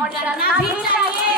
और डरना भी चाहिए।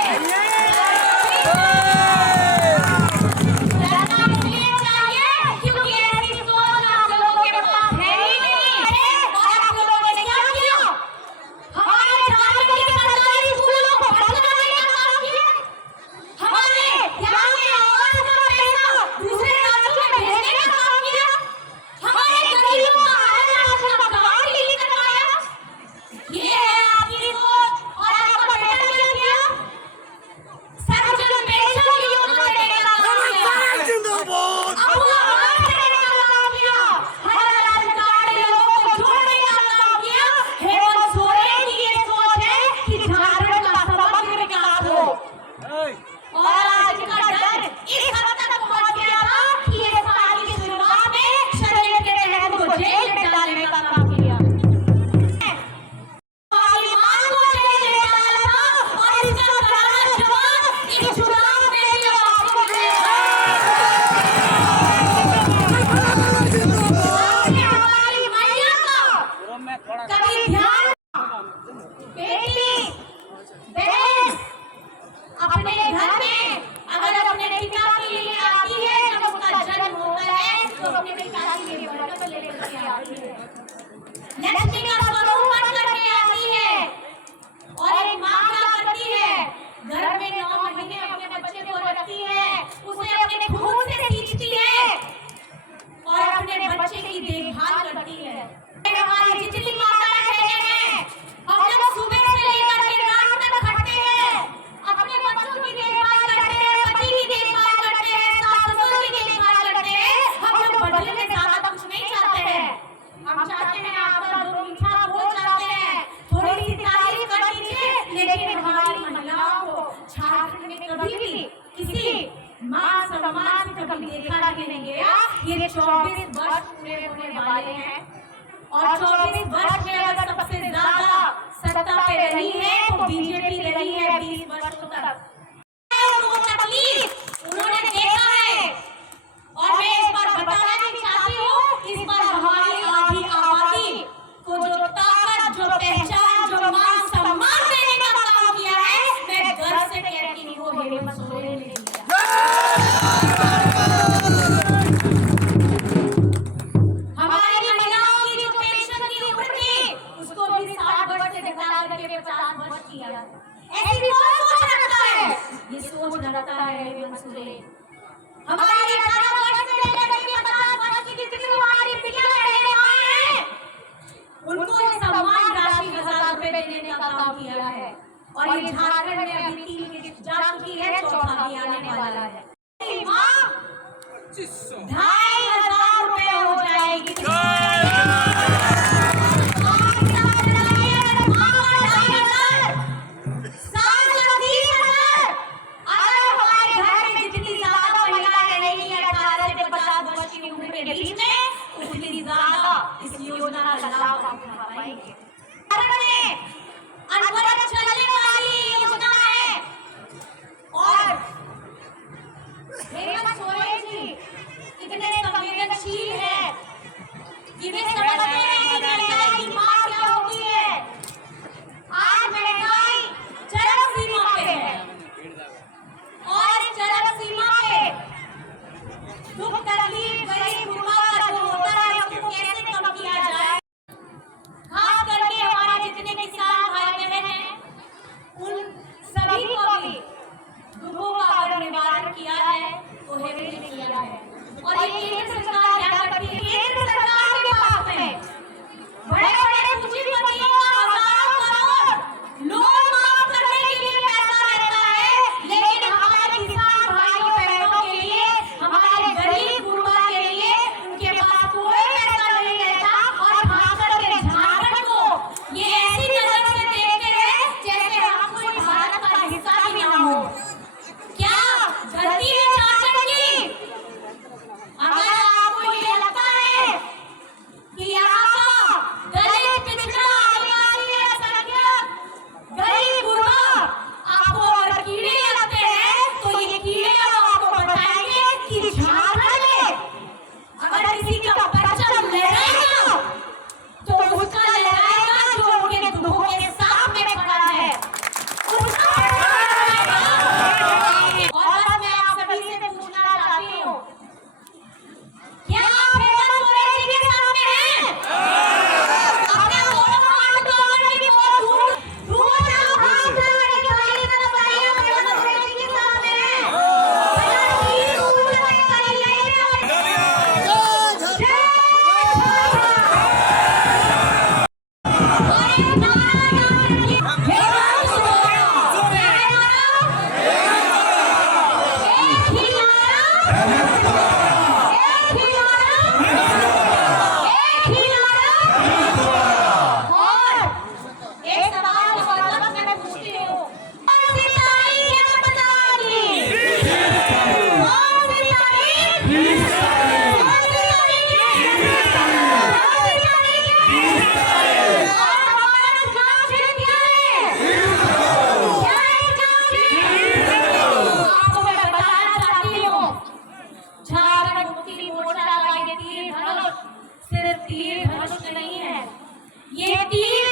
लक्ष्मी का स्वरूप बन करके आती है और एक माँ क्या करती है, घर में 9 महीने अपने बच्चे को रखती है, उसे अपने खून से सींचती है और अपने बच्चे की देखभाल करती है। हमारी जितनी माताएं बहनें हैं, हम लोग सुबह से लेकर के रात तक खटते हैं, अपने बच्चों की देखभाल करते हैं, पति की देखभाल करते हैं, सास ससुर की देखभाल करते हैं। हम लोग बदले में ज्यादा कुछ नहीं चाहते हैं, हम चाहते हैं आपका जो मीठा बोल चाहते हैं, थोड़ी सी तारीफ कर दीजिए। लेकिन हमारी महिलाओं को झारखंड में कभी भी किसी मान सम्मान से कभी देखा नहीं गया। ये 24 वर्ष पूरे होने वाले हैं और 24 वर्ष में अगर सबसे ज्यादा सत्ता पे रही है तो बीजेपी रही है 20 वर्षों तक। वो तकलीफ उन्होंने देखा है और मैं इस बार बताना भी चाहती हूँ, इस बार हमारी आधी आबादी को जो ताकत, जो पहचान, जो मान सम्मान देने का काम किया है, मैं गर्व से कहती हूँ हेमंत सोरेन ने किया। हमारी महिलाओं की जो पेंशन की उम्र थी, उसको भी 60 वर्ष से घटा करके 50 वर्ष किया। ऐसी कौन सोच रखता है? ये सोच रखता है हेमंत सोरेन। हमारी 18 वर्ष से लेकर के 50 वर्ष की जितनी हमारी बिटियां बहनें हैं, उनको सम्मान राशि 1000 रुपए देने का काम किया है और ये झारखंड में अभी 3 किस्त जा चुकी है, चौथा भी आने वाला है। 2500 रुपए हो जाएगी। इस योजना का लाभ हम उठा पाएंगे। अनवरत चलने वाली योजना है और हेमंत सोरेन जी कितने संवेदनशील है, ये समझते हैं कि महंगाई की मार क्या होती है। आज महंगाई चरम सीमा पे है और चरम सीमा पे दुख तकलीफ गरीब गुरबा का जो होता है उसको कैसे कम किया जाए। खास करके हमारे जितने किसान भाई बहन हैं, उन सभी को भी दुखों का अगर निवारण किया है तो हेमंत ने किया है। और ये केंद्र सरकार क्या करती है, केंद्र सरकार के पास में सिर्फ तीर धनुष नहीं है, ये तीर